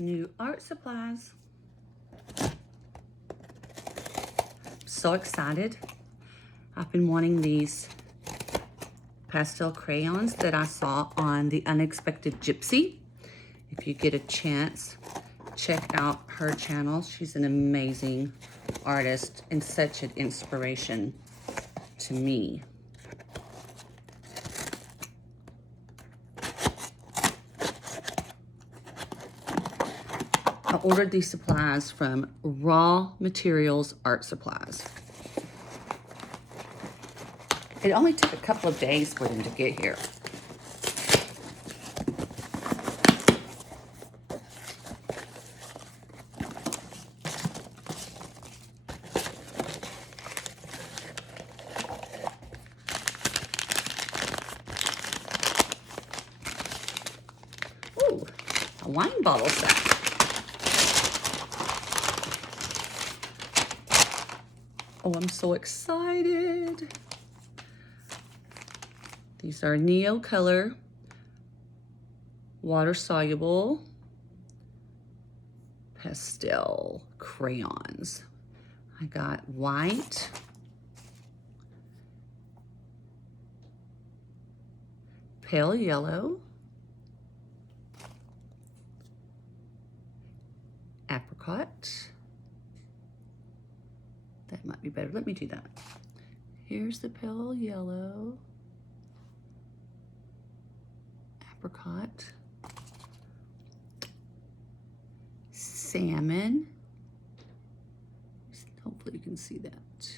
new art supplies. So excited. I've been wanting these pastel crayons that I saw on the Unexpected Gypsy. If you get a chance, check out her channel. She's an amazing artist and such an inspiration to me. I ordered these supplies from Raw Materials Art Supplies. It only took a couple of days for them to get here. Ooh, a wine bottle set. Oh, I'm so excited. These are Neocolor Water-Soluble Pastel crayons. I got white, pale yellow, apricot. That might be better. Let me do that. Here's the pale yellow, apricot, salmon. Hopefully you can see that.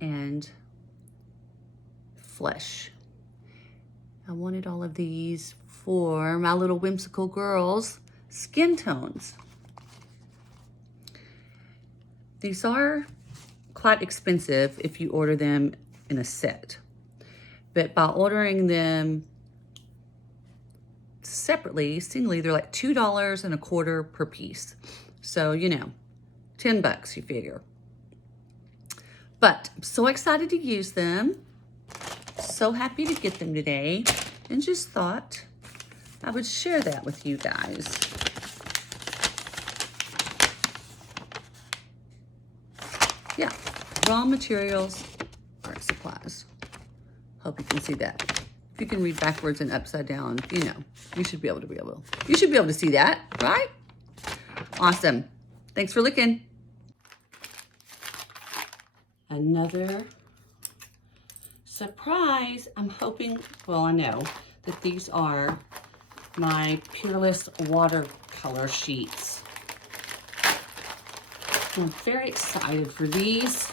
And flesh. I wanted all of these for my little whimsical girls' skin tones. These are quite expensive if you order them in a set, but by ordering them separately, singly, they're like $2.25 per piece. So, you know, 10 bucks, you figure. But I'm so excited to use them. So happy to get them today, and just thought I would share that with you guys. Yeah, Raw Materials Art Supplies. Hope you can see that. If you can read backwards and upside down, you know, you should be able to see that, right? Awesome. Thanks for looking. Another surprise. I'm hoping, well, I know that these are my Peerless watercolor sheets. I'm very excited for these.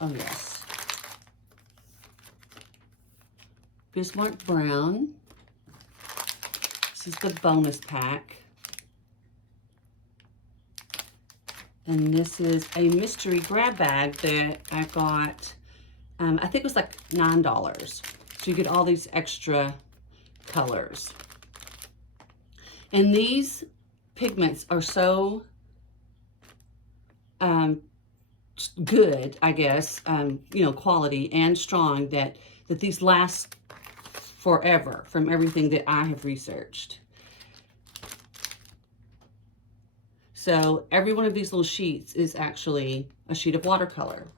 Oh yes. Bismarck Brown. This is the bonus pack. And this is a mystery grab bag that I got, I think it was like $9. So you get all these extra colors. And these pigments are so good, I guess, you know, quality and strong that these last forever from everything that I have researched. So every one of these little sheets is actually a sheet of watercolor.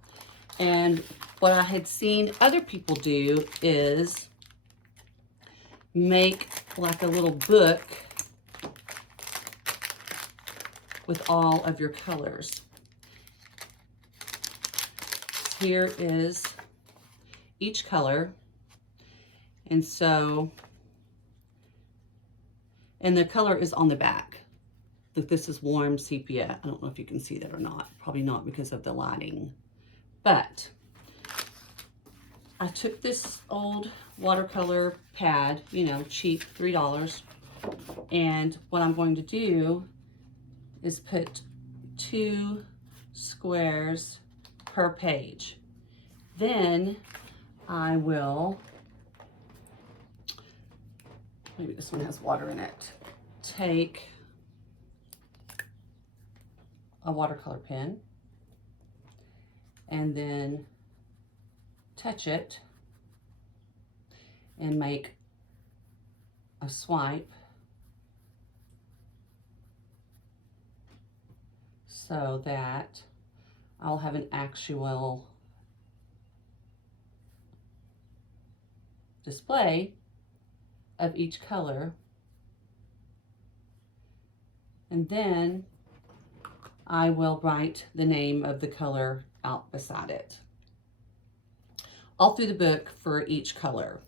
And what I had seen other people do is make like a little book with all of your colors. Here is each color. And so, and the color is on the back. Like this is warm sepia. I don't know if you can see that or not. Probably not because of the lighting. But I took this old watercolor pad, you know, cheap, $3. And what I'm going to do is put 2 squares per page. Then I will, maybe this one has water in it, take a watercolor pen and then touch it and make a swipe so that I'll have an actual display of each color. And then I will write the name of the color out beside it, all through the book for each color.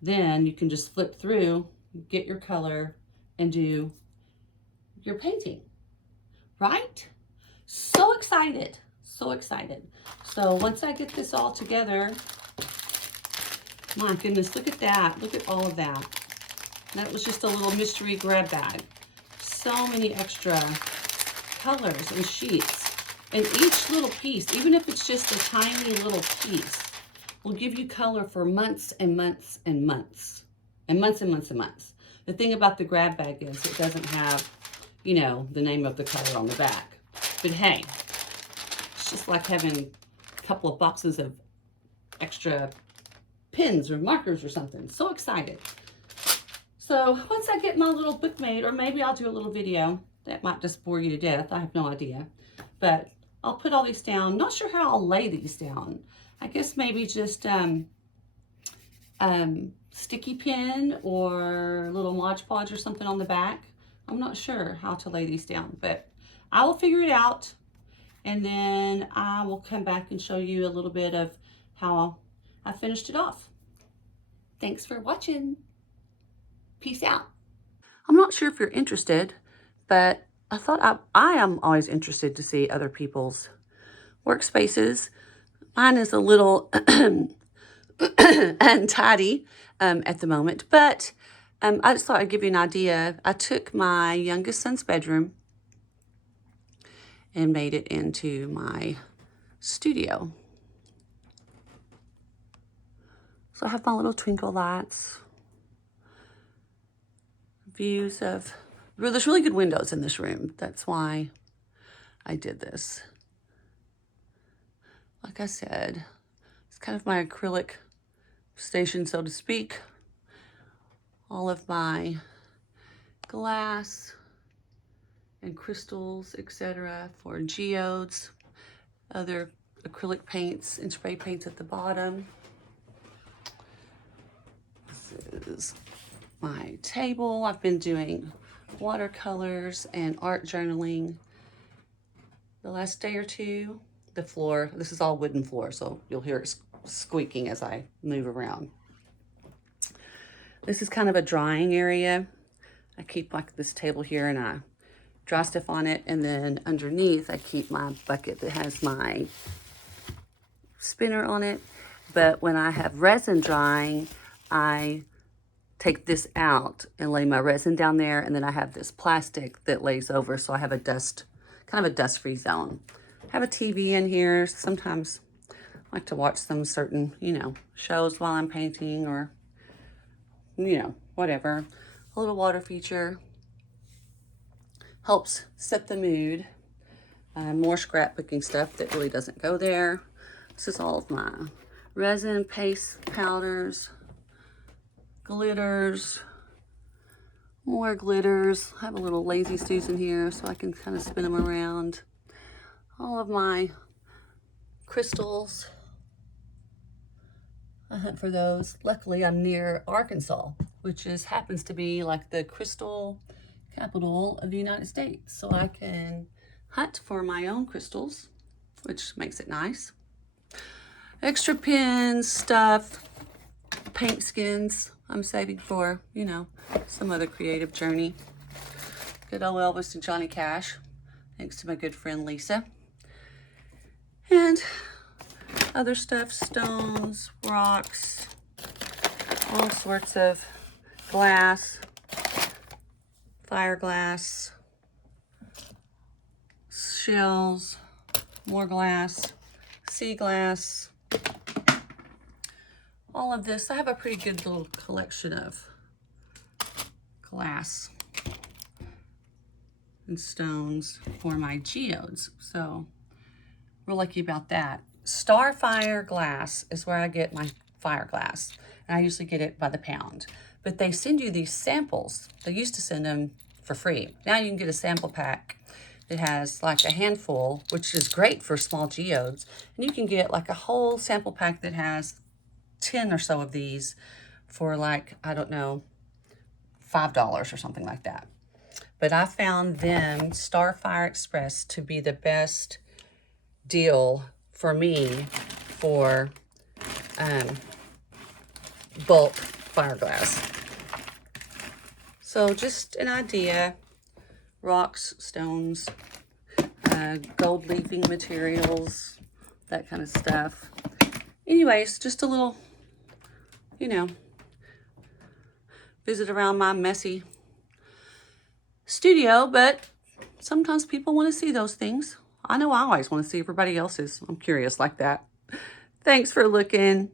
Then you can just flip through, get your color, and do your painting, right? So excited, so excited. So once I get this all together, my goodness, look at that. Look at all of that. That was just a little mystery grab bag. So many extra colors and sheets. And each little piece, even if it's just a tiny little piece, will give you color for months and months and months. And months and months and months. The thing about the grab bag is it doesn't have, you know, the name of the color on the back. But hey, it's just like having a couple of boxes of extra pens or markers or something. So excited. So once I get my little book made, or maybe I'll do a little video that might just bore you to death. I have no idea. But I'll put all these down. Not sure how I'll lay these down. I guess maybe just sticky pen or a little Mod Podge or something on the back. I'm not sure how to lay these down, but I will figure it out. And then I will come back and show you a little bit of how I finished it off. Thanks for watching. Peace out. I'm not sure if you're interested, but I thought I am always interested to see other people's workspaces. Mine is a little untidy at the moment, but I just thought I'd give you an idea. I took my youngest son's bedroom and made it into my studio. So I have my little twinkle lights. Views of, well, there's really good windows in this room. That's why I did this. Like I said, it's kind of my acrylic station, so to speak. All of my glass and crystals, etc. for geodes, other acrylic paints and spray paints at the bottom. This is my table. I've been doing watercolors and art journaling the last day or two. The floor, this is all wooden floor, so you'll hear it squeaking as I move around. This is kind of a drying area. I keep like this table here and I dry stuff on it, and then underneath I keep my bucket that has my spinner on it. But when I have resin drying, I take this out and lay my resin down there, and then I have this plastic that lays over, so I have a kind of a dust-free zone. I have a TV in here. Sometimes I like to watch some certain, shows while I'm painting, or, whatever. A little water feature helps set the mood. More scrapbooking stuff that really doesn't go there. This is all of my resin, paste powders, glitters, more glitters. I have a little Lazy Susan here so I can kind of spin them around. All of my crystals. I hunt for those. Luckily, I'm near Arkansas, which happens to be like the crystal capital of the United States. So I can hunt for my own crystals, which makes it nice. Extra pins, stuff, paint skins I'm saving for, some other creative journey. Good old Elvis and Johnny Cash, thanks to my good friend Lisa. And other stuff, stones, rocks, all sorts of glass, fire glass, shells, more glass, sea glass. All of this, I have a pretty good little collection of glass and stones for my geodes. So we're lucky about that. Starfire Glass is where I get my Starfire Glass. And I usually get it by the pound. But they send you these samples. They used to send them for free. Now you can get a sample pack that has like a handful, which is great for small geodes. And you can get like a whole sample pack that has 10 or so of these for like, I don't know, $5 or something like that. But I found them, Starfire Express, to be the best deal for me for bulk fiberglass. So just an idea, rocks, stones, gold leafing materials, that kind of stuff. Anyways, just a little, you know, visit around my messy studio, but sometimes people want to see those things. I know I always want to see everybody else's. I'm curious like that. Thanks for looking.